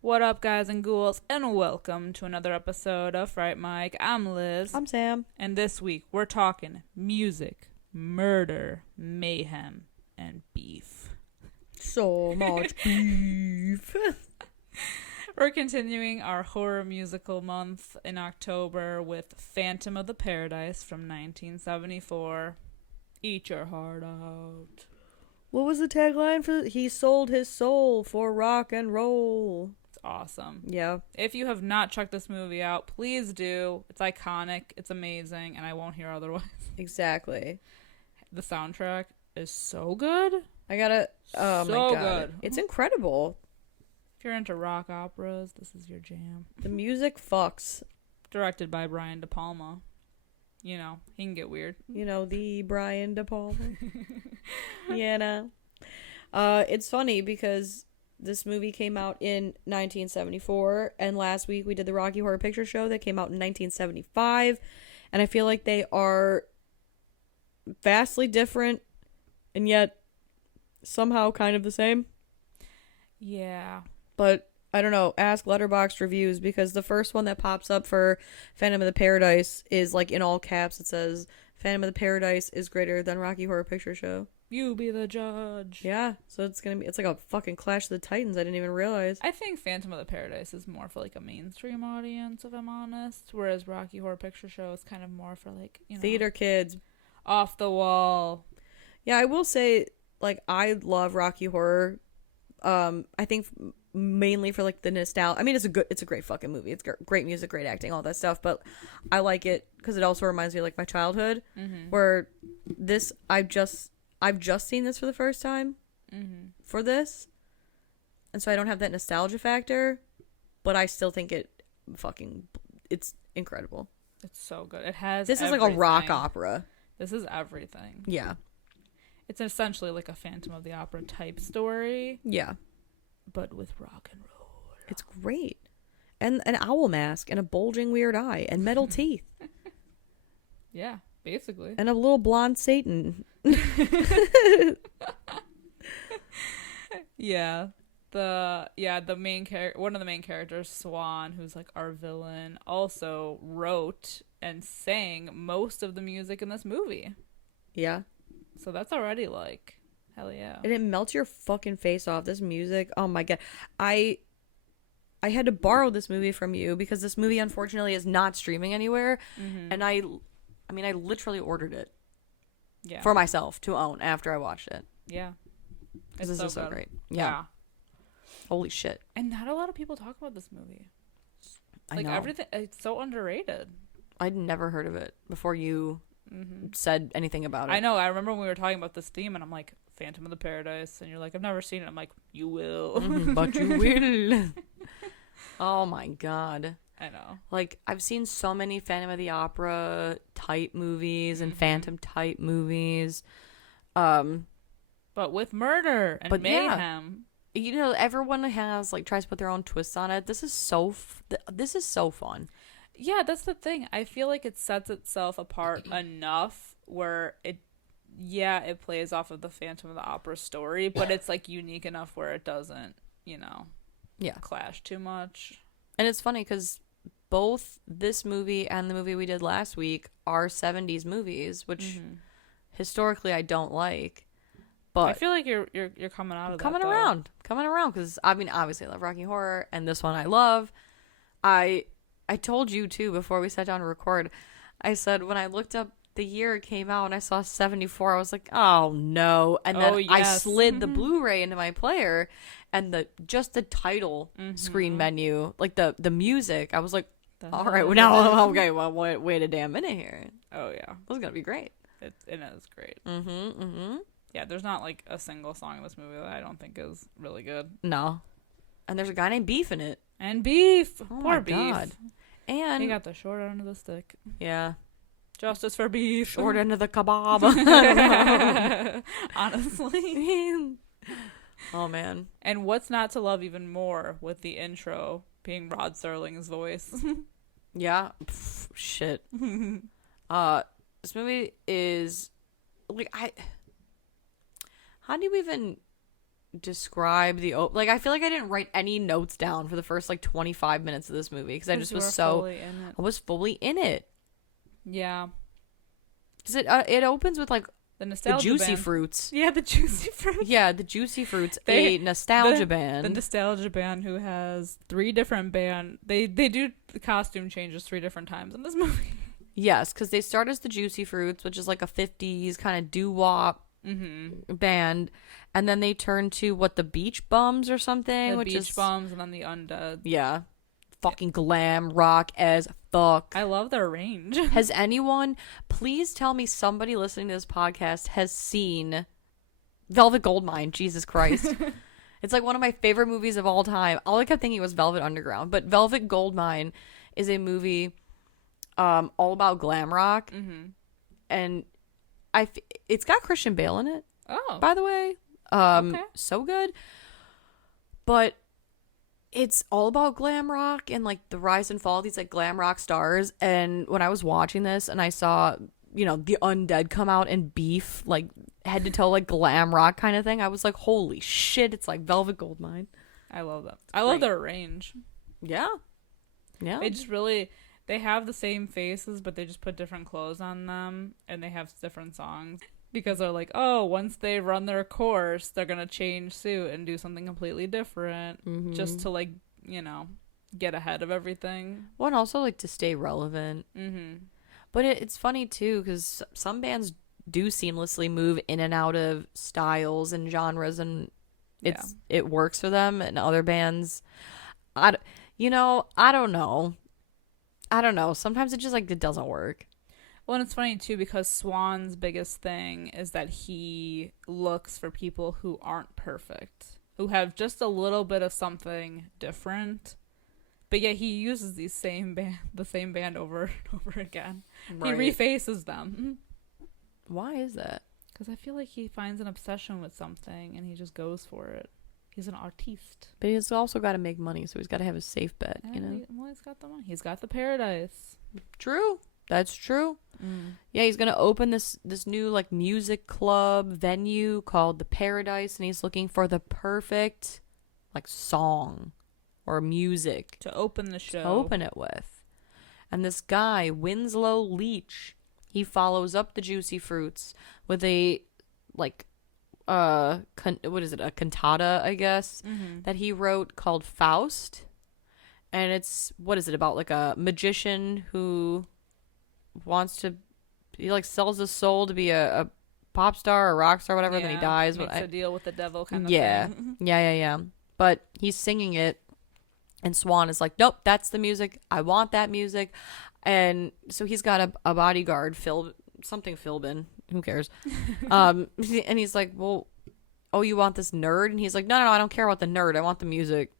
What up, guys and ghouls, and welcome to another episode of Fright Mic. I'm Liz. I'm Sam. And this week, we're talking music, murder, mayhem, and beef. So much beef. We're continuing our horror musical month in October with Phantom of the Paradise from 1974. Eat your heart out. What was the tagline for He sold his soul for rock and roll? Awesome. Yeah. If you have not checked this movie out, please do. It's iconic, it's amazing, and I won't hear otherwise. Exactly. The soundtrack is so good. I gotta... Oh so my god. good. It's incredible. If you're into rock operas, this is your jam. The music fucks. Directed by Brian De Palma. You know, he can get weird. You know, the Brian De Palma. You know. It's funny because this movie came out in 1974, and last week we did the Rocky Horror Picture Show that came out in 1975, and I feel like they are vastly different, and yet somehow kind of the same. Yeah. But I don't know, ask Letterboxd reviews, because the first one that pops up for Phantom of the Paradise is like in all caps. It says Phantom of the Paradise is greater than Rocky Horror Picture Show. You be the judge. Yeah, so it's like a fucking Clash of the Titans. I didn't even realize. I think Phantom of the Paradise is more for like a mainstream audience, if I'm honest, whereas Rocky Horror Picture Show is kind of more for like, you know, Theater kids. Off the wall. Yeah, I will say, like, I love Rocky Horror. I think mainly for like the nostalgia. I mean, it's a great fucking movie. It's great music, great acting, all that stuff. But I like it because it also reminds me of like my childhood, where this I've just seen this for the first time for this, and so I don't have that nostalgia factor. But I still think it's incredible. It's so good. It has. This everything. is like a rock opera. This is everything. Yeah. It's essentially like a Phantom of the Opera type story. Yeah. But with rock and roll. It's great. And an owl mask and a bulging weird eye and metal teeth. Yeah, basically. And a little blonde Satan. Yeah. The main character, one of the main characters, Swan, who's like our villain, also wrote and sang most of the music in this movie. Yeah. So that's already like, hell yeah. And it melts your fucking face off. This music, oh my god. I had to borrow this movie from you because this movie unfortunately is not streaming anywhere. And I literally ordered it. Yeah. For myself to own after I watched it. Yeah. This is so great. Yeah. Holy shit. And not a lot of people talk about this movie. I know. Everything, it's so underrated. I'd never heard of it before you said anything about it. I know. I remember when we were talking about this theme, and I'm like, Phantom of the Paradise, and you're like, I've never seen it. I'm like, you will. But you will. Oh my god. I know. Like, I've seen so many Phantom of the Opera type movies and Phantom type movies. But with murder and mayhem. Yeah. You know, everyone has, like, tries to put their own twists on it. This is so fun. Yeah, that's the thing. I feel like it sets itself apart enough where it plays off of the Phantom of the Opera story, but it's like unique enough where it doesn't, clash too much. And it's funny because both this movie and the movie we did last week are 70s movies, which historically I don't like. But I feel like you're coming out of coming around because I mean, obviously I love Rocky Horror, and this one I love. I told you, too, before we sat down to record, I said when I looked up the year it came out and I saw 74, I was like, oh, no. And then I slid the Blu-ray into my player, and the title screen menu, like the music, I was like, all right, well, now, okay, well, wait a damn minute here. Oh, yeah. This is going to be great. It is great. Yeah, there's not, like, a single song in this movie that I don't think is really good. No. And there's a guy named Beef in it. And Beef! Oh, Poor my Beef. God. And he got the short end of the stick. Yeah. Justice for beef. Short end of the kebab. I don't know. Honestly. Oh, man. And what's not to love even more with the intro being Rod Serling's voice? Yeah. Pff, shit. This movie is like how do you even describe like I feel like I didn't write any notes down for the first like 25 minutes of this movie because I just was I was fully in it. Yeah. Because it opens with like the nostalgia juicy band. Fruits. Yeah, the Juicy Fruits. Yeah, the Juicy Fruits. A nostalgia band. The nostalgia band who has 3 different They do the costume changes 3 different times in this movie. Yes, because they start as the Juicy Fruits, which is like a 50s kind of doo-wop band, and then they turn to the Beach Bums or something, The which Beach is Bums and then the Undead. Yeah, fucking glam rock as fuck. I love their range. Has anyone, please tell me somebody listening to this podcast has seen Velvet Goldmine? Jesus Christ. It's like one of my favorite movies of all time. All I kept thinking was Velvet Underground, but Velvet Goldmine is a movie all about glam rock, and it's got Christian Bale in it. Oh, by the way, okay. So good. But it's all about glam rock and like the rise and fall of these like glam rock stars. And when I was watching this and I saw, the Undead come out and beef like head to toe like glam rock kind of thing, I was like, holy shit! It's like Velvet Goldmine. I love that. I love their range. Yeah. They just they have the same faces, but they just put different clothes on them, and they have different songs. Because they're like, oh, once they run their course, they're going to change suit and do something completely different just to, like, get ahead of everything. Well, and also, like, to stay relevant. But it's funny, too, because some bands do seamlessly move in and out of styles and genres, and it works for them, and other bands, I don't know. Sometimes it just, like, it doesn't work. Well, and it's funny, too, because Swan's biggest thing is that he looks for people who aren't perfect, who have just a little bit of something different, but yet he uses the same band over and over again. Right. He refaces them. Why is that? Because I feel like he finds an obsession with something, and he just goes for it. He's an artiste. But he's also got to make money, so he's got to have a safe bet, Well, he's got the money. He's got the paradise. True. That's true. Yeah, he's gonna open this new like music club venue called the Paradise, and he's looking for the perfect like song or music to open the show, to open it with. And this guy Winslow Leach, he follows up the Juicy Fruits with a like what is it, a cantata, I guess, that he wrote called Faust. And it's, what is it, about like a magician who he like sells his soul to be a pop star or rock star or whatever, then he dies. Makes a deal with the devil kind of thing. Yeah. But he's singing it, and Swan is like, nope, that's the music. I want that music. And so he's got a bodyguard, Philbin, who cares? And he's like, well, oh, you want this nerd? And he's like, no, I don't care about the nerd. I want the music.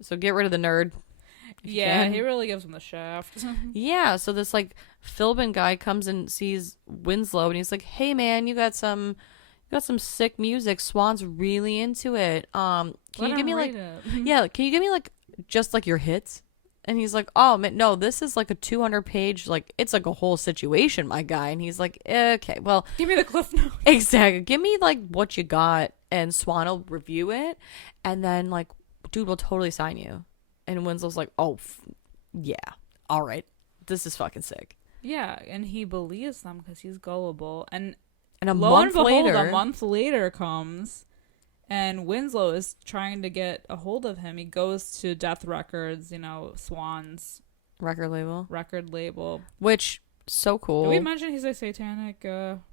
So get rid of the nerd. Yeah, he really gives him the shaft. Yeah, so this like Philbin guy comes and sees Winslow, and he's like, "Hey man, you got some sick music. Swan's really into it. Can you give me like can you give me like just like your hits?" And he's like, "Oh man, no, this is like a 200-page like it's like a whole situation, my guy." And he's like, "Okay, well, give me the cliff notes." Exactly. Give me like what you got, and Swan will review it, and then like, dude, we'll totally sign you. And Winslow's like, oh, yeah, all right, this is fucking sick. Yeah, and he believes them because he's gullible. And a month later comes, and Winslow is trying to get a hold of him. He goes to Death Records, Swan's record label. Which, so cool. Did we mention he's a satanic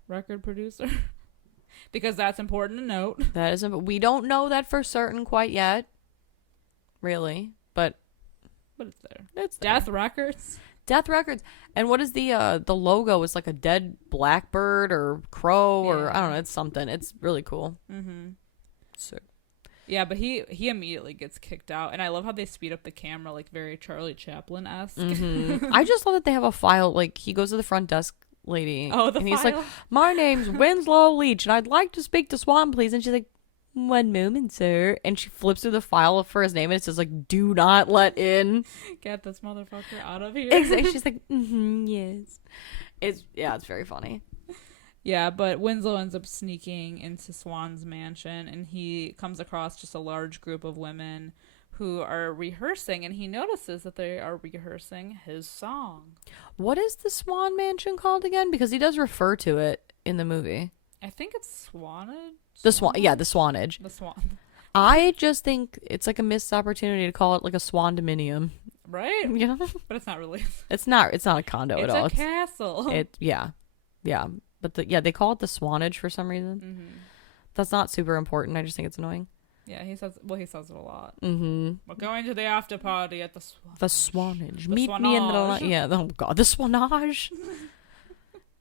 record producer? Because that's important to note. That isn't, but we don't know that for certain quite yet. Really. But it's there. It's Death there. Records. Death Records. And what is the logo? Is like a dead blackbird or crow or I don't know. It's something. It's really cool. Sick. Yeah, but he immediately gets kicked out, and I love how they speed up the camera, like very Charlie Chaplin-esque. I just love that they have a file. Like he goes to the front desk lady. Oh, the and he's like, file? my name's Winslow Leach, and I'd like to speak to Swan, please. And she's like, one moment, sir. And she flips through the file for his name, and it says, like, do not let in. Get this motherfucker out of here. Exactly. She's like, yes. It's very funny. Yeah, but Winslow ends up sneaking into Swan's mansion, and he comes across just a large group of women who are rehearsing, and he notices that they are rehearsing his song. What is the Swan Mansion called again? Because he does refer to it in the movie. I think it's Swanage? The Swanage. The Swan. I just think it's like a missed opportunity to call it like a Swan Dominium. Right? You know? But it's not really. It's not a condo at all. It's a castle. Yeah. But they call it the Swanage for some reason. Mm-hmm. That's not super important. I just think it's annoying. Yeah, he says it a lot. Mm-hmm. We're going to the after party at the Swanage. The Swanage. The Meet Swanage. me in the... Yeah, oh God, the Swanage.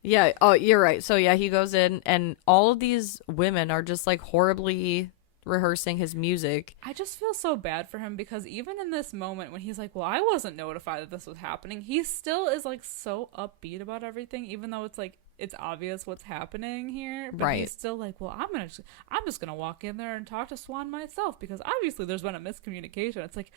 Yeah, oh, you're right. So yeah, he goes in, and all of these women are just like horribly rehearsing his music. I just feel so bad for him because even in this moment when he's like, well, I wasn't notified that this was happening, he still is like so upbeat about everything, even though it's like it's obvious what's happening here. But right. He's still like, well, I'm just gonna walk in there and talk to Swan myself because obviously there's been a miscommunication. It's like,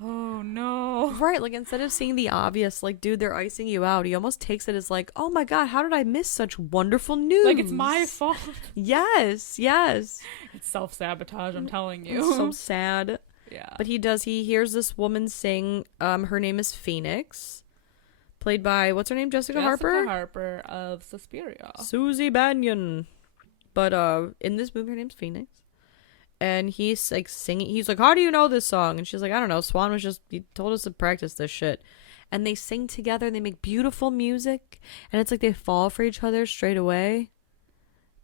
oh no. Right, like instead of seeing the obvious, like, dude, they're icing you out, he almost takes it as like, oh my God, how did I miss such wonderful news? Like it's my fault. Yes. It's self-sabotage, I'm telling you. It's so sad. Yeah. But he hears this woman sing, her name is Phoenix, played by, what's her name, Jessica Harper? Jessica Harper of Suspiria. Susie Banyan. But in this movie, her name's Phoenix. And he's like singing. He's like, how do you know this song? And she's like, I don't know. Swan he told us to practice this shit. And they sing together. And they make beautiful music. And it's like they fall for each other straight away.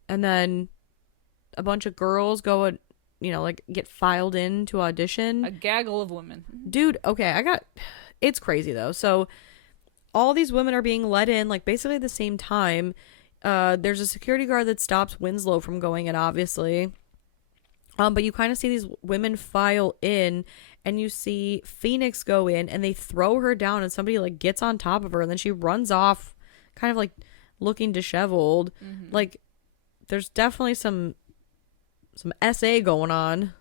And then a bunch of girls go and, like get filed in to audition. A gaggle of women. Dude, okay. It's crazy though. So all these women are being let in like basically at the same time. There's a security guard that stops Winslow from going in, obviously. But you kind of see these women file in, and you see Phoenix go in, and they throw her down, and somebody like gets on top of her, and then she runs off, kind of like looking disheveled. Mm-hmm. Like, there's definitely some SA going on.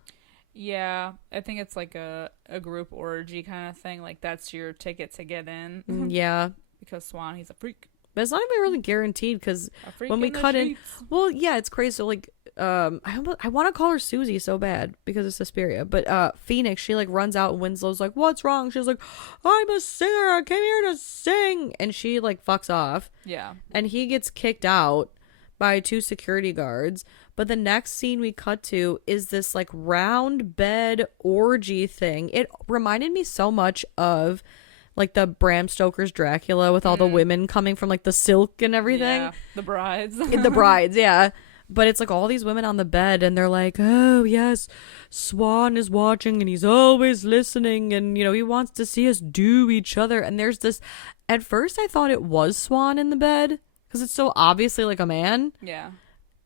Yeah, I think it's like a group orgy kind of thing. Like that's your ticket to get in. Yeah, because Swan, he's a freak. But it's not even really guaranteed because when we cut in, well, yeah, it's crazy. So like, I want to call her Susie so bad because it's Suspiria, but Phoenix, she like runs out and Winslow's like, what's wrong? She's like, I'm a singer, I came here to sing, and she like fucks off. Yeah, and he gets kicked out by 2 security guards. But the next scene we cut to is this like round bed orgy thing. It reminded me so much of like the Bram Stoker's Dracula with all the women coming from like the silk and everything. Yeah, the brides. The brides, yeah. But it's like all these women on the bed and they're like, oh yes, Swan is watching and he's always listening and he wants to see us do each other. And there's this, at first I thought it was Swan in the bed because it's so obviously like a man. Yeah.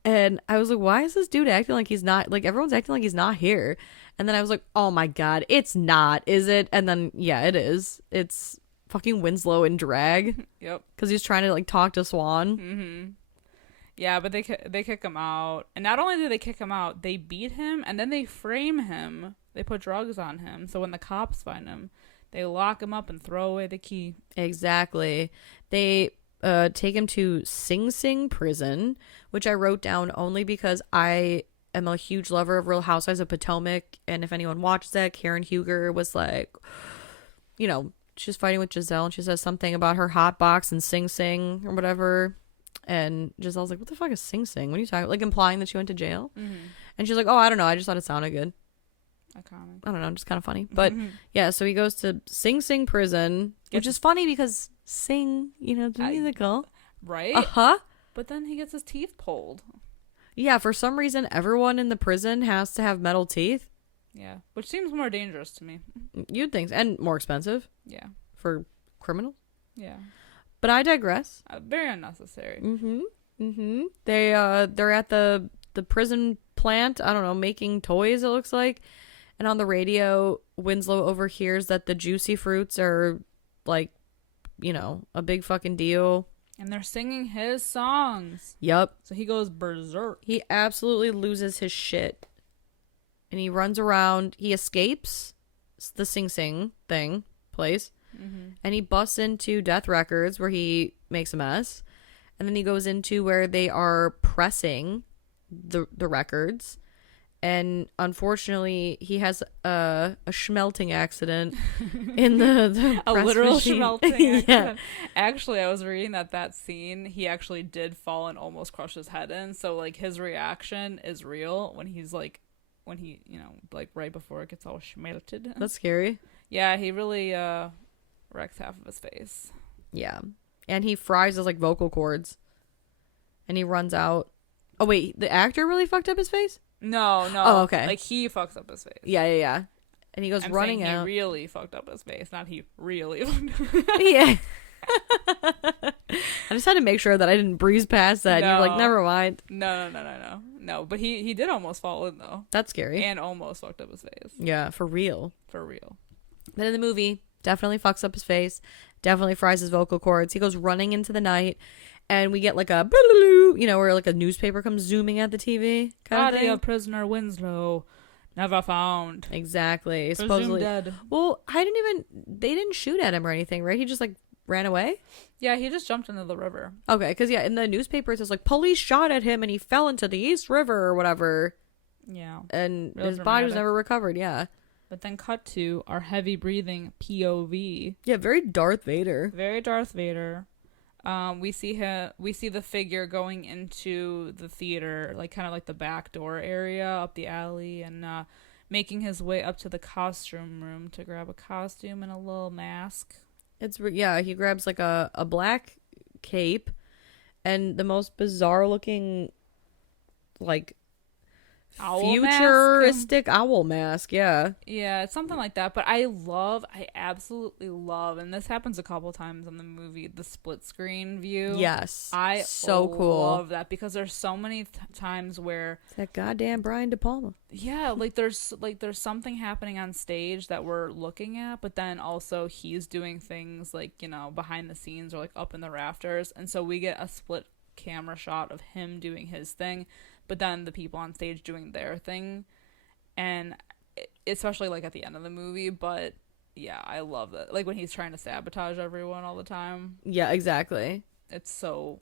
And I was like, why is this dude acting like he's not, like everyone's acting like he's not here. And then I was like, oh my God, it's not, is it? And then, yeah, it is. It's fucking Winslow in drag. Yep. Because he's trying to, like, talk to Swan. Mm-hmm. Yeah, but they kick him out. And not only do they kick him out, they beat him, and then they frame him. They put drugs on him. So when the cops find him, they lock him up and throw away the key. Exactly. They take him to Sing Sing prison, which I wrote down only because I am a huge lover of Real Housewives of Potomac, and if anyone watched that, Karen Huger was like, she's fighting with Giselle, and she says something about her hot box and Sing Sing or whatever, and Giselle's like, what the fuck is Sing Sing? What are you talking about? Like implying that she went to jail. Mm-hmm. And she's like, oh, I don't know, I just thought it sounded good. Iconic. I don't know, just kind of funny. But yeah, so he goes to Sing Sing prison, which is funny because Sing, the musical, right? But then he gets his teeth pulled. Yeah, for some reason, everyone in the prison has to have metal teeth. Yeah, which seems more dangerous to me. You'd think, and more expensive. Yeah. For criminals. Yeah. But I digress. Very unnecessary. They're at the prison plant, I don't know, making toys, it looks like. And on the radio, Winslow overhears that the juicy fruits are, like, a big fucking deal. And they're singing his songs. Yep. So he goes berserk. He absolutely loses his shit. And he runs around. He escapes the Sing Sing place. Mm-hmm. And he busts into Death Records where he makes a mess. And then he goes into where they are pressing the records. And unfortunately, he has a schmelting accident in the a press literal machine. schmelting accident. Yeah. Actually, I was reading that scene, he actually did fall and almost crush his head in. So, like, his reaction is real when he's, like, like, right before it gets all schmelted. That's scary. Yeah, he really wrecks half of his face. Yeah. And he fries his, like, vocal cords. And he runs out. Oh, wait, the actor really fucked up his face? No. Oh, okay. Like, he fucks up his face. Yeah. And he goes I'm running saying out. He really fucked up his face, not he really fucked up. Yeah. I just had to make sure that I didn't breeze past that. No. And you're like, never mind. No, but he did almost fall in, though. That's scary. And almost fucked up his face. Yeah, for real. For real. But in the movie, definitely fucks up his face. Definitely fries his vocal cords. He goes running into the night. And we get like a, where like a newspaper comes zooming at the TV kind of thing. Body of prisoner Winslow never found. Exactly. Presumed Supposedly dead. Well, they didn't shoot at him or anything, right? He just like ran away? Yeah, he just jumped into the river. Okay, because in the newspaper it says like police shot at him and he fell into the East River or whatever. Yeah. And Real his dramatic. body was never recovered, yeah. But then cut to our heavy breathing POV. Yeah, very Darth Vader. Very Darth Vader. We see the figure going into the theater, like kind of like the back door area up the alley, and making his way up to the costume room to grab a costume and a little mask. He grabs like a black cape and the most bizarre looking like Owl futuristic owl mask, yeah. Yeah, it's something like that. But I absolutely love, and this happens a couple times in the movie, the split screen view. Yes. I so cool. love that because there's so many times where it's that goddamn Brian De Palma. Yeah, there's something happening on stage that we're looking at, but then also he's doing things like, behind the scenes or like up in the rafters, and so we get a split camera shot of him doing his thing, but then the people on stage doing their thing, and especially like at the end of the movie. But yeah, I love that, like when he's trying to sabotage everyone all the time. Yeah, exactly. It's so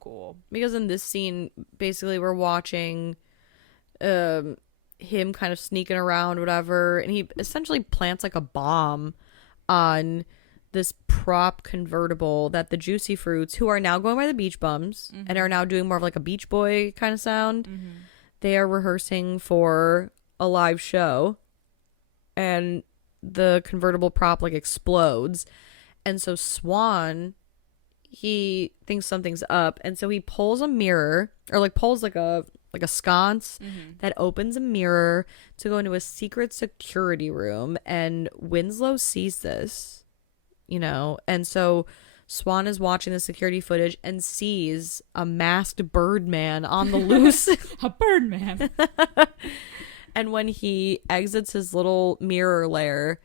cool because in this scene basically we're watching him kind of sneaking around whatever, and he essentially plants like a bomb on this prop convertible that the Juicy Fruits, who are now going by the Beach Bums, mm-hmm. and are now doing more of like a Beach Boy kind of sound, mm-hmm. they are rehearsing for a live show, and the convertible prop like explodes, and so Swan, he thinks something's up, and so he pulls a mirror, or like pulls like a sconce, mm-hmm. that opens a mirror to go into a secret security room, and Winslow sees this. And so Swan is watching the security footage and sees a masked Birdman on the loose. A Birdman. And when he exits his little mirror lair,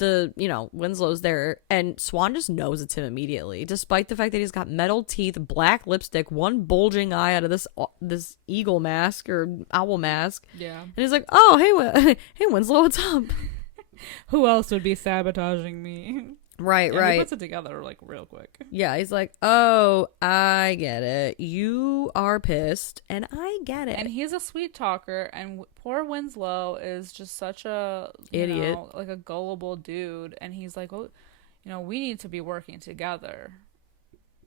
Winslow's there, and Swan just knows it's him immediately, despite the fact that he's got metal teeth, black lipstick, one bulging eye out of this eagle mask or owl mask. Yeah. And he's like, oh, hey, Winslow, what's up? Who else would be sabotaging me? Right. He puts it together like real quick. Yeah, he's like, oh, I get it. You are pissed, and I get it. And he's a sweet talker, and poor Winslow is just such a idiot, like a gullible dude. And he's like, well, we need to be working together.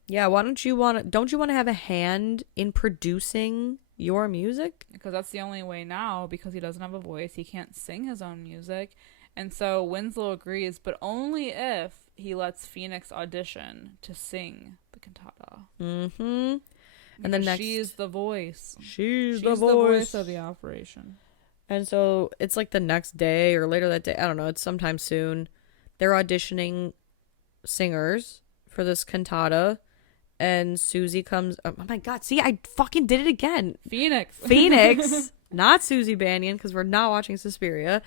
Yeah, don't you want to have a hand in producing your music? Because that's the only way now, because he doesn't have a voice. He can't sing his own music. And so Winslow agrees, but only if he lets Phoenix audition to sing the cantata. Mm-hmm. And then she's the voice. She's the voice of the operation. And so it's like the next day or later that day. I don't know. It's sometime soon. They're auditioning singers for this cantata. And Susie comes. Oh my God. See, I fucking did it again. Phoenix. Not Susie Bannion, because we're not watching Suspiria.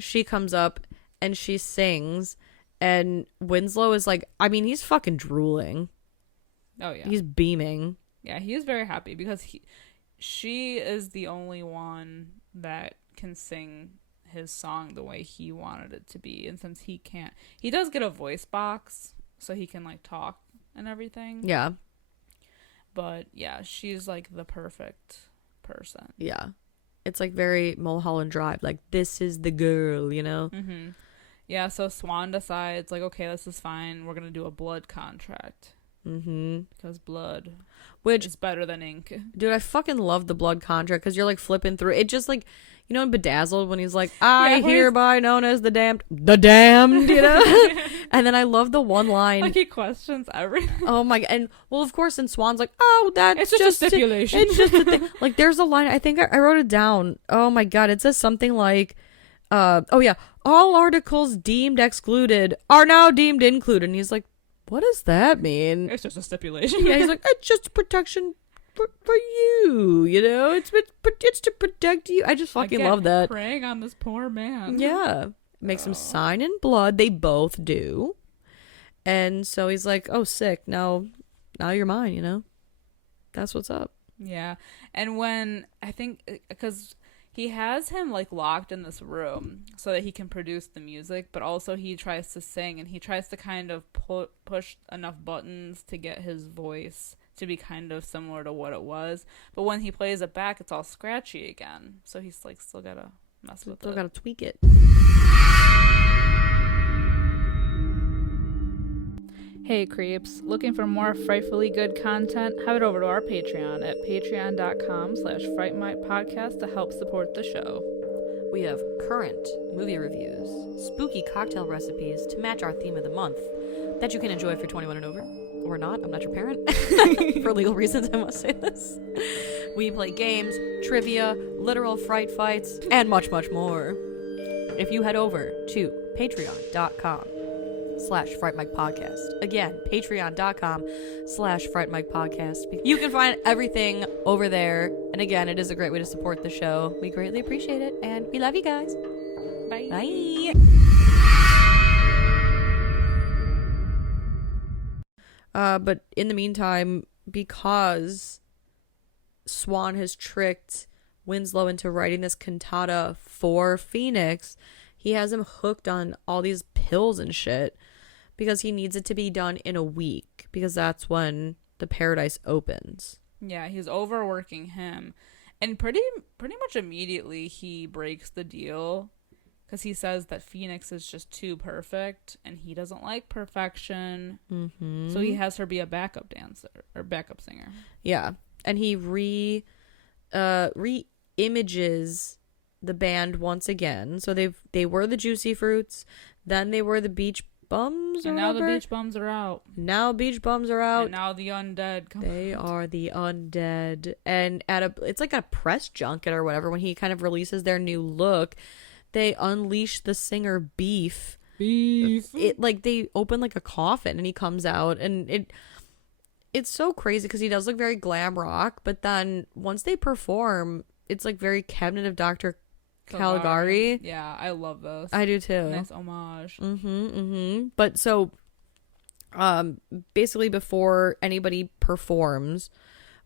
She comes up and she sings, and Winslow is like, he's fucking drooling. Oh yeah. He's beaming. Yeah, he is very happy because she is the only one that can sing his song the way he wanted it to be. And since he can't, he does get a voice box so he can like talk and everything. Yeah. But yeah, she's like the perfect person. Yeah. It's like very Mulholland Drive. Like, this is the girl, you know? Mm-hmm. Yeah, so Swan decides, like, okay, this is fine. We're going to do a blood contract. Mm-hmm. Because blood Which is better than ink. Dude, I fucking love the blood contract because you're like flipping through it. Just like, you know, in Bedazzled when he's like, I hereby known as the damned, you know? And then I love the one line. Like he questions everything. Oh my God. And well, of course, and Swan's like, oh, that's it's just a stipulation. It's just a thing. Like, there's a line, I think I wrote it down. Oh my God. It says something like, oh yeah, all articles deemed excluded are now deemed included. And he's like, what does that mean? It's just a stipulation. Yeah, he's like, it's just protection for you, you know? It's to protect you. I just fucking love that. Preying on this poor man. Yeah. Makes him sign in blood. They both do. And so he's like, oh, sick. Now you're mine, you know? That's what's up. Yeah. And when, I think, because he has him like locked in this room so that he can produce the music, but also he tries to sing and he tries to kind of push enough buttons to get his voice to be kind of similar to what it was. But when he plays it back, it's all scratchy again. So he's like still gotta mess with it. Still gotta tweak it. Hey creeps, looking for more frightfully good content? Head over to our Patreon at patreon.com/Fright Mic podcast to help support the show. We have current movie reviews, spooky cocktail recipes to match our theme of the month that you can enjoy if you're 21 and over. Or not, I'm not your parent. For legal reasons, I must say this. We play games, trivia, literal fright fights, and much, much more. If you head over to patreon.com/Fright Mic podcast. Again, patreon.com/Fright Mic podcast. You can find everything over there. And again, it is a great way to support the show. We greatly appreciate it. And we love you guys. Bye. Bye. But in the meantime, because Swan has tricked Winslow into writing this cantata for Phoenix, he has him hooked on all these pills and shit because he needs it to be done in a week because that's when the paradise opens. Yeah, he's overworking him. And pretty much immediately he breaks the deal because he says that Phoenix is just too perfect and he doesn't like perfection. Mm-hmm. So he has her be a backup dancer or backup singer. Yeah. And he re-images the band once again. So they were the Juicy Fruits, then they were the Beach Bums, and now the Beach Bums are out. Now Beach Bums are out. And now the undead come They out. are the undead. And it's like a press junket or whatever when he kind of releases their new look. They unleash the singer Beef. It like they open like a coffin and he comes out and it's so crazy because he does look very glam rock, but then once they perform, it's like very Cabinet of Dr. Caligari. Yeah, I love those. I do too. Nice homage. But so, basically before anybody performs,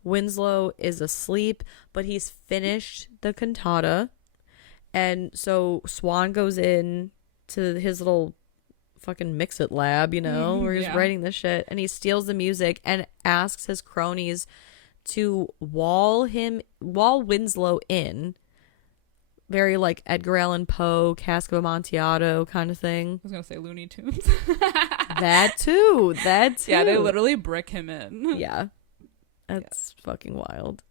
Winslow is asleep, but he's finished the cantata. And so Swan goes in to his little fucking mix-it lab, you know, where he's writing this shit. And he steals the music and asks his cronies to wall Winslow in. Very like Edgar Allan Poe, Cask of Amontillado kind of thing. I was going to say Looney Tunes. That too. Yeah, they literally brick him in. Yeah. That's fucking wild.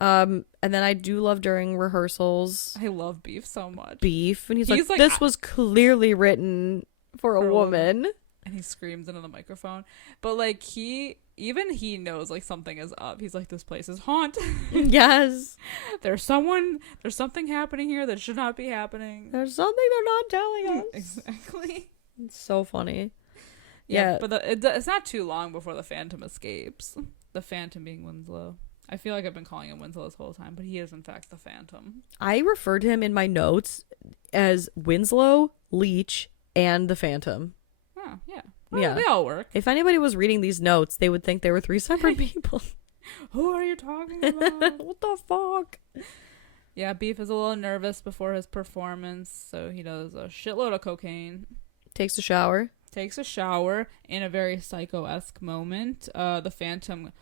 And then I do love during rehearsals. I love Beef so much. Beef. And he's like, this was clearly written for a woman. And he screams into the microphone. But like he knows like something is up. He's like, this place is haunted. Yes. There's something happening here that should not be happening. There's something they're not telling us. Exactly. It's so funny. Yeah. But it's not too long before the Phantom escapes. The Phantom being Winslow. I feel like I've been calling him Winslow this whole time, but he is in fact the Phantom. I referred to him in my notes as Winslow, Leech, and the Phantom. Oh, yeah. Well, Yeah. they all work. If anybody was reading these notes, they would think they were 3 separate people. Who are you talking about? What the fuck? Yeah, Beef is a little nervous before his performance, so he does a shitload of cocaine. Takes a shower. Takes a shower in a very psycho-esque moment. The Phantom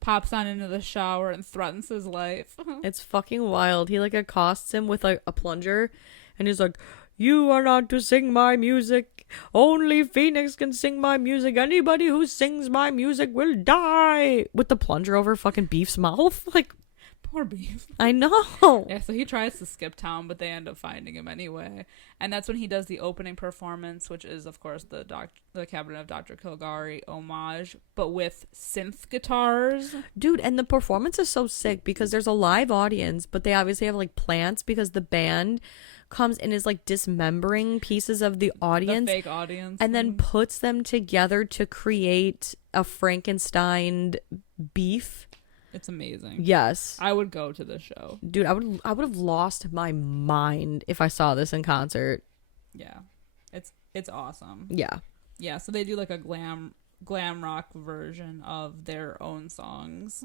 pops on into the shower and threatens his life. It's fucking wild. He like accosts him with like a plunger, and he's like, "You are not to sing my music. Only Phoenix can sing my music. Anybody who sings my music will die." With the plunger over fucking Beef's mouth. Like, Poor Beef. I know. Yeah, so he tries to skip town, but they end up finding him anyway. And that's when he does the opening performance, which is, of course, the Cabinet of Dr. Kilgari homage, but with synth guitars. Dude, and the performance is so sick because there's a live audience, but they obviously have like plants because the band comes and is like dismembering pieces of the audience. The fake audience. And then puts them together to create a Frankenstein Beef. It's amazing. Yes. I would go to this show. Dude, I would have lost my mind if I saw this in concert. Yeah. It's awesome. Yeah. Yeah, so they do like a glam rock version of their own songs.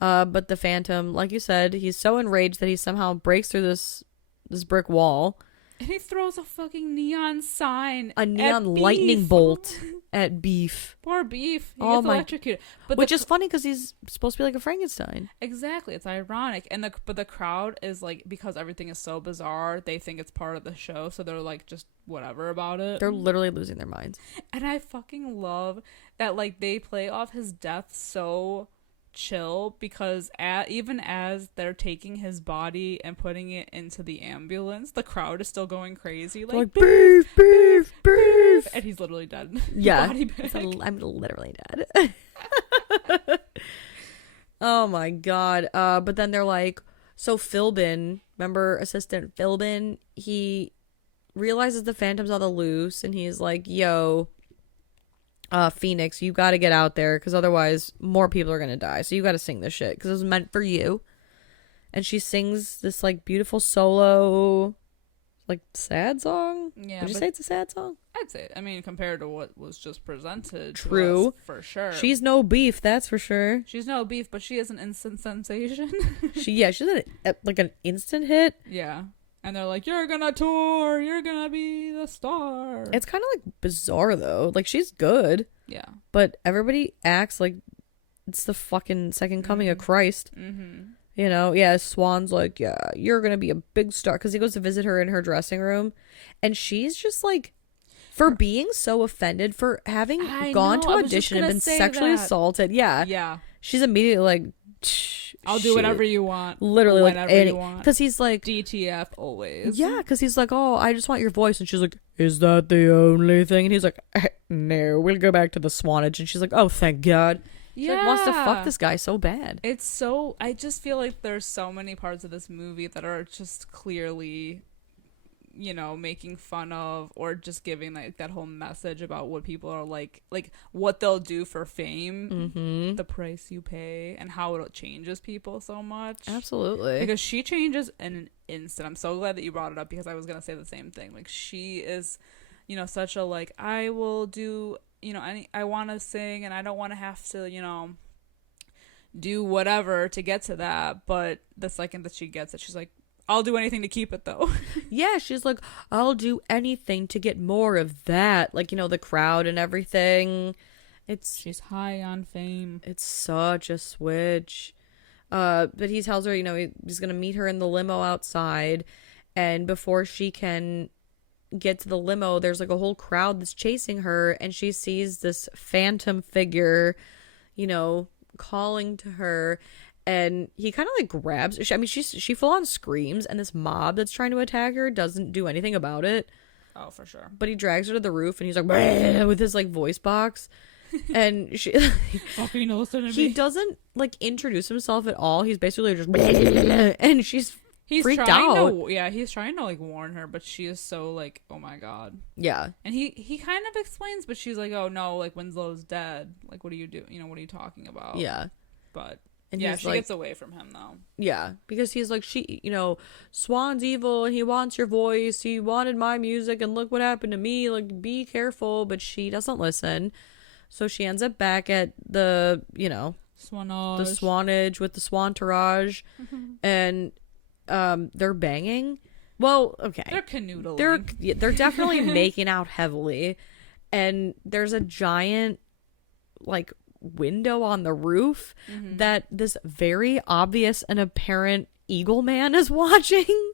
But the Phantom, like you said, he's so enraged that he somehow breaks through this brick wall. And he throws a fucking neon sign. A neon lightning bolt at Beef. Poor Beef. He Oh gets my- electrocuted. But Which is funny because he's supposed to be like a Frankenstein. Exactly. It's ironic. But the crowd is like, because everything is so bizarre, they think it's part of the show. So they're like, just whatever about it. They're literally losing their minds. And I fucking love that, like, they play off his death so chill, because even as they're taking his body and putting it into the ambulance, the crowd is still going crazy, like Beef, Beef, Beef. and he's literally dead. Yeah. Body bag. I'm literally dead. Oh my god. But then they're like, so Philbin, remember Assistant Philbin, he realizes the Phantom's on the loose, and he's like, yo, Phoenix, you gotta get out there, because otherwise more people are gonna die, so you gotta sing this shit, because it was meant for you. And she sings this like beautiful solo, like, sad song. Yeah, Would you say it's a sad song? I'd say, I mean, compared to what was just presented to True. us, for sure. She's no Beef, that's for sure. She's no Beef, but she is an instant sensation. She's like an instant hit. Yeah. And they're like, you're gonna tour, you're gonna be the star. It's kind of like bizarre though. Like, she's good, Yeah. but everybody acts like it's the fucking second coming of Christ. Mm-hmm. You know? Yeah, Swan's like, yeah, you're gonna be a big star, because he goes to visit her in her dressing room, and she's just like, for being so offended, for having gone to audition and been sexually assaulted. Yeah. Yeah. She's immediately like, I'll do whatever you want. Literally, whenever like, you want. because he's like, DTF always. yeah, because he's like, oh, I just want your voice. And she's like, is that the only thing? And he's like, no, we'll go back to the Swanage. And she's like, oh, thank God. She like, wants to fuck this guy so bad. It's so, I just feel like there's so many parts of this movie that are just clearly, you know, making fun of, or just giving like that whole message about what people are like what they'll do for fame, the price you pay, and how it changes people so much. Absolutely. Because she changes in an instant. I'm so glad that you brought it up, because I was gonna say the same thing. Like, she is, you know, such a like, I will do, you know, I want to sing, and I don't want to have to, you know, do whatever to get to that. But the second that she gets it, she's like, I'll do anything to keep it, though. Yeah, she's like, I'll do anything to get more of that. Like, you know, the crowd and everything. She's high on fame. It's such a switch. But he tells her, you know, he's going to meet her in the limo outside. And before she can get to the limo, there's like a whole crowd that's chasing her. And she sees this phantom figure, you know, calling to her. And he kind of like grabs, I mean, she full on screams, and this mob that's trying to attack her doesn't do anything about it. Oh, for sure. But he drags her to the roof, and he's like, "Bleh," with his like voice box. And she, fucking listen to he me. doesn't like introduce himself at all. He's basically just, "Bleh," and she's freaked out. He's trying to like warn her, but she is so like, oh my God. Yeah. And he kind of explains, but she's like, oh no, like, Winslow's dead. Like, what do you do? You know, what are you talking about? Yeah. But And yeah, he's she like, gets away from him though. yeah, because he's like, Swan's evil and he wants your voice. He wanted my music and look what happened to me. Like, be careful. But she doesn't listen. So she ends up back at the, Swanage. the Swanage with the Swantourage. And they're banging. Well, okay. They're canoodling. They're definitely making out heavily. And there's a giant, like, window on the roof that this very obvious and apparent eagle man is watching.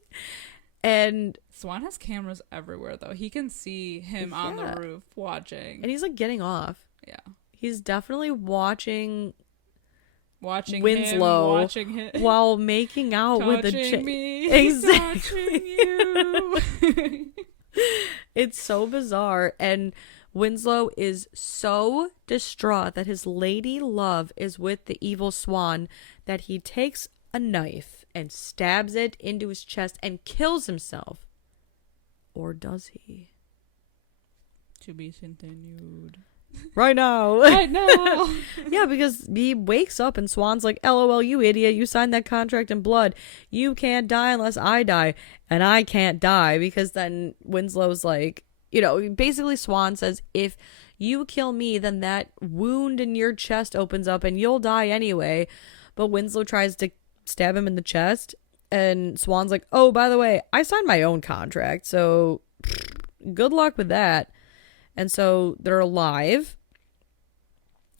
And Swan has cameras everywhere, though. He can see him on the roof watching. And he's, like, getting off. Yeah. He's definitely watching Winslow, watching him while making out with the chick. Exactly. You. It's so bizarre. And Winslow is so distraught that his lady love is with the evil Swan that he takes a knife and stabs it into his chest and kills himself. Or does he? To be continued. Right now. Right now. Yeah, because he wakes up and Swan's like, LOL, you idiot. You signed that contract in blood. You can't die unless I die. And I can't die because then Winslow's like, basically Swan says, if you kill me, then that wound in your chest opens up and you'll die anyway. But Winslow tries to stab him in the chest. And Swan's like, oh, by the way, I signed my own contract. So good luck with that. And so they're alive.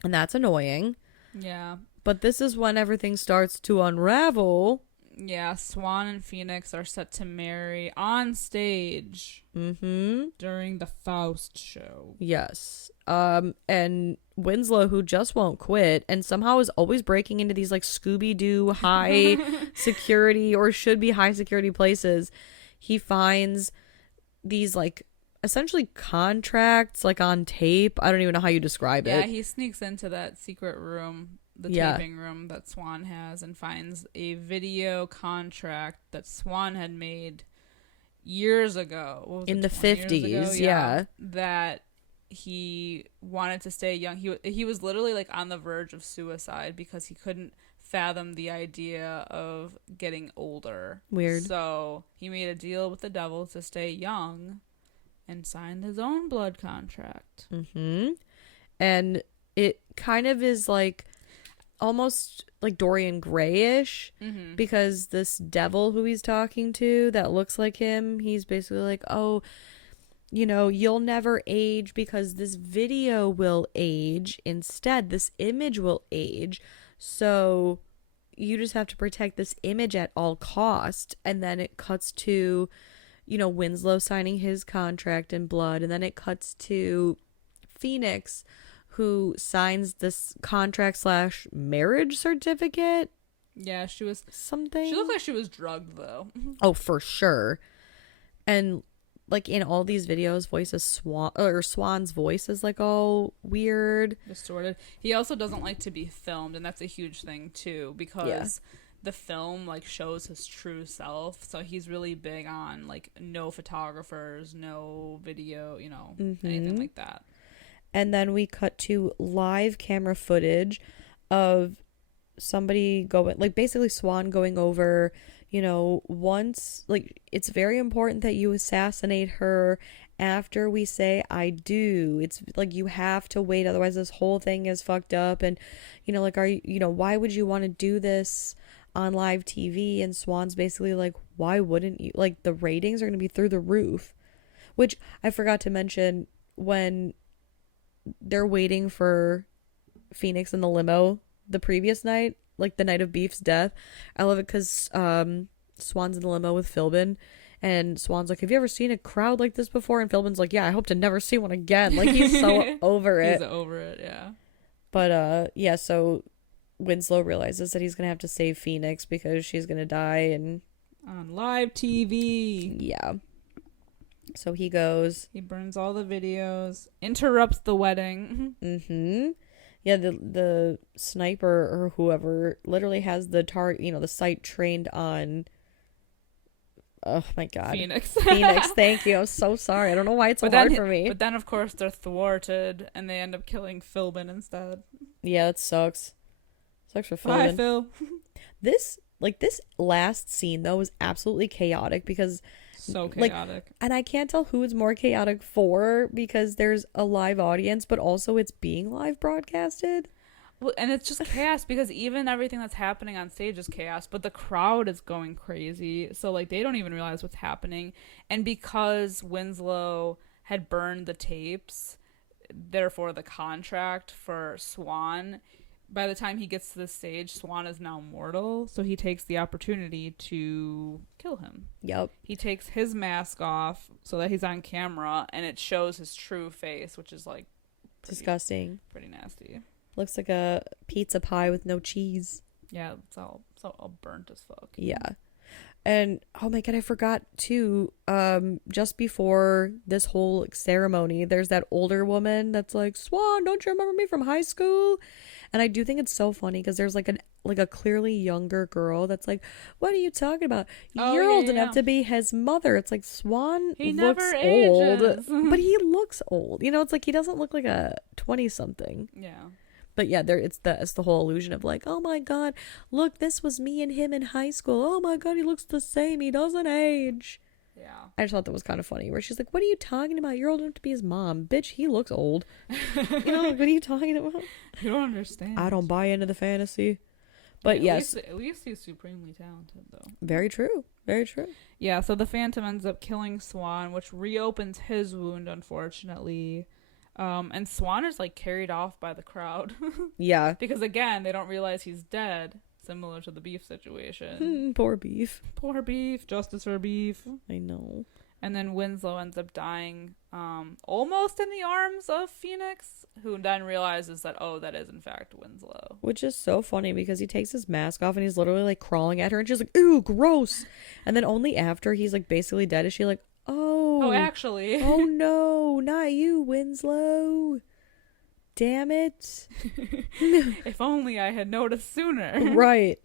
And that's annoying. Yeah. But this is when everything starts to unravel. Yeah, Swan and Phoenix are set to marry on stage during the Faust show. Yes. And Winslow, who just won't quit and somehow is always breaking into these like Scooby-Doo high security or should be high security places, he finds these like essentially contracts like on tape. I don't even know how you describe it. Yeah, he sneaks into that secret room, the taping room that Swan has, and finds a video contract that Swan had made years ago. In the 50s, yeah. That he wanted to stay young. He was literally like on the verge of suicide because he couldn't fathom the idea of getting older. Weird. So he made a deal with the devil to stay young and signed his own blood contract. And it kind of is like almost like Dorian Gray-ish because this devil who he's talking to that looks like him, he's basically like, oh, you'll never age because this video will age. Instead, this image will age. So you just have to protect this image at all cost. And then it cuts to Winslow signing his contract in blood, and then it cuts to Phoenix, who signs this contract / marriage certificate. Yeah, she was something. She looked like she was drugged, though. Oh, for sure. And like in all these videos, Swan's voice is like all weird, distorted. He also doesn't like to be filmed, and that's a huge thing too because the film like shows his true self, so he's really big on like no photographers, no video, anything like that. And then we cut to live camera footage of somebody going, like basically Swan going over, once, like, it's very important that you assassinate her after we say I do. It's like you have to wait, otherwise this whole thing is fucked up. And like, are you why would you want to do this on live TV? And Swan's basically like, why wouldn't you? Like, the ratings are going to be through the roof. Which I forgot to mention, when they're waiting for Phoenix in the limo the previous night, like the night of Beef's death, I love it because Swan's in the limo with Philbin, and Swan's like, have you ever seen a crowd like this before? And Philbin's like, yeah, I hope to never see one again. Like, he's so over it. He's over it, yeah. But yeah, so Winslow realizes that he's gonna have to save Phoenix because she's gonna die, and on live TV. Yeah. So he goes. He burns all the videos, interrupts the wedding. Yeah, the sniper or whoever literally has the the sight trained on. Oh my god. Phoenix, thank you. I'm so sorry. I don't know why it's so hard for me. But then, of course, they're thwarted and they end up killing Philbin instead. Yeah, that sucks. Thanks for Bye, filming. Phil. This last scene though was absolutely chaotic because So like, chaotic. and I can't tell who it's more chaotic for because there's a live audience, but also it's being live broadcasted. Well, and it's just chaos because even everything that's happening on stage is chaos, but the crowd is going crazy. So like they don't even realize what's happening. And because Winslow had burned the tapes, therefore the contract for Swan, by the time he gets to the stage, Swan is now mortal. So he takes the opportunity to kill him. Yep. He takes his mask off so that he's on camera and it shows his true face, which is like Disgusting. Pretty nasty. Looks like a pizza pie with no cheese. Yeah, it's all burnt as fuck. Yeah. And oh my god, I forgot too. Just before this whole ceremony, there's that older woman that's like, "Swan, don't you remember me from high school?" And I do think it's so funny because there's like a clearly younger girl that's like, "What are you talking about? You're old enough to be his mother." It's like Swan He looks never old, ages. but he looks old. You know, it's like he doesn't look like a 20-something. Yeah. But yeah, it's the whole illusion of like, oh my god, look, this was me and him in high school. Oh my god, he looks the same. He doesn't age. Yeah. I just thought that was kind of funny. Where she's like, "What are you talking about? You're old enough to be his mom, bitch. He looks old." You know, like, what are you talking about? You don't understand. I don't buy into the fantasy. But yeah, yes, at least he's supremely talented, though. very true. Very true. Yeah. So the Phantom ends up killing Swan, which reopens his wound, unfortunately. And Swan is like carried off by the crowd. Yeah. Because again, they don't realize he's dead, similar to the Beef situation. Poor Beef. Poor Beef, justice for Beef. I know. And then Winslow ends up dying almost in the arms of Phoenix, who then realizes that, oh, that is in fact Winslow. Which is so funny because he takes his mask off and he's literally like crawling at her and she's like, "Ew, gross." And then only after he's like basically dead is she like, "Oh, actually. Oh no, not you, Winslow. Damn it." If only I had noticed sooner. Right.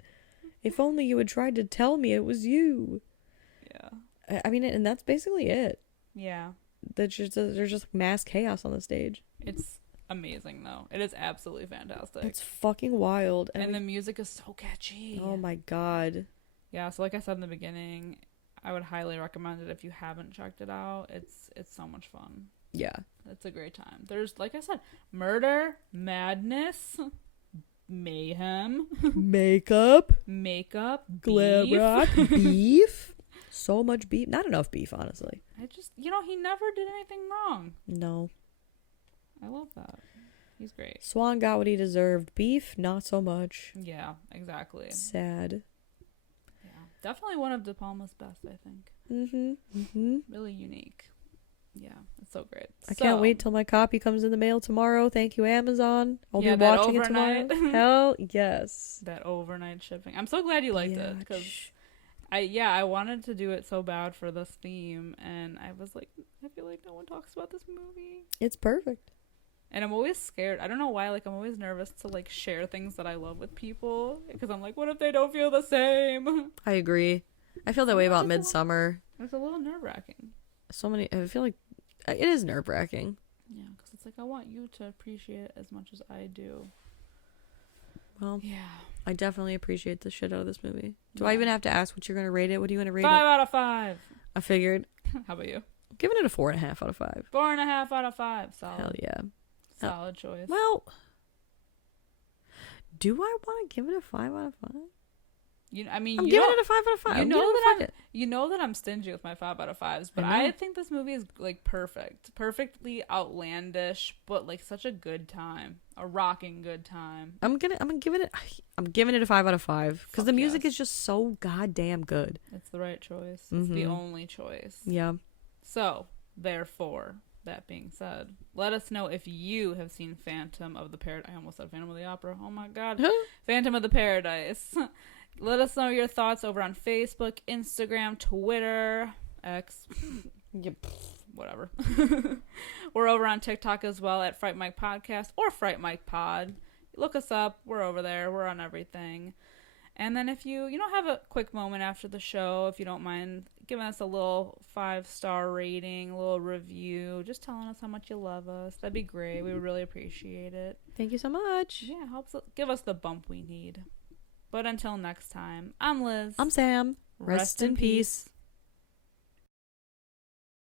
If only you had tried to tell me it was you. Yeah. I mean, and that's basically it. Yeah. There's just mass chaos on the stage. It's amazing, though. It is absolutely fantastic. It's fucking wild. And the music is so catchy. Oh my god. Yeah, so like I said in the beginning, I would highly recommend it if you haven't checked it out. It's so much fun. Yeah. It's a great time. There's, like I said, murder, madness, mayhem, Makeup, glam glam rock, beef. So much beef. Not enough beef, honestly. He never did anything wrong. No. I love that. He's great. Swan got what he deserved. Beef, not so much. Yeah, exactly. Sad. Yeah, definitely one of De Palma's best, I think. Really unique. Yeah, it's so great. I can't wait till my copy comes in the mail tomorrow. Thank you, Amazon. I'll be that watching overnight. it tomorrow. Hell yes. That overnight shipping. I'm so glad you liked it because I wanted to do it so bad for this theme, and I was like, I feel like no one talks about this movie. It's perfect. And I'm always scared. I don't know why. Like, I'm always nervous to like share things that I love with people because I'm like, what if they don't feel the same? I agree. I feel that way about Midsummer. It's a little nerve-wracking. I feel like it is nerve-wracking. Yeah, because it's like I want you to appreciate it as much as I do. Well, yeah, I definitely appreciate the shit out of this movie. Do I even have to ask what you're gonna rate it? What do you want to rate 5 it? out of 5. I figured. How about you? I'm giving it a 4.5 out of 5. 4.5 out of 5. Solid. Hell yeah. Solid choice. Well, do I want to give it a 5 out of 5? I'm giving it a 5 out of 5. You know that I'm stingy with my 5 out of 5s, but I I think this movie is like perfectly outlandish, but like such a good time, a rocking good time. I'm giving it a 5 out of 5 because the music is just so goddamn good. It's the right choice. It's the only choice. Yeah. So therefore, that being said, let us know if you have seen Phantom of the Paradise. I almost said Phantom of the Opera. Oh my god, Phantom of the Paradise. Let us know your thoughts over on Facebook, Instagram, Twitter, X, Yep. Whatever. We're over on TikTok as well at Fright Mic Podcast or Fright Mic Pod. Look us up. We're over there. We're on everything. And then if you have a quick moment after the show, if you don't mind giving us a little 5-star rating, a little review, just telling us how much you love us. That'd be great. We would really appreciate it. Thank you so much. Yeah, helps give us the bump we need. But until next time, I'm Liz. I'm Sam. Rest in peace.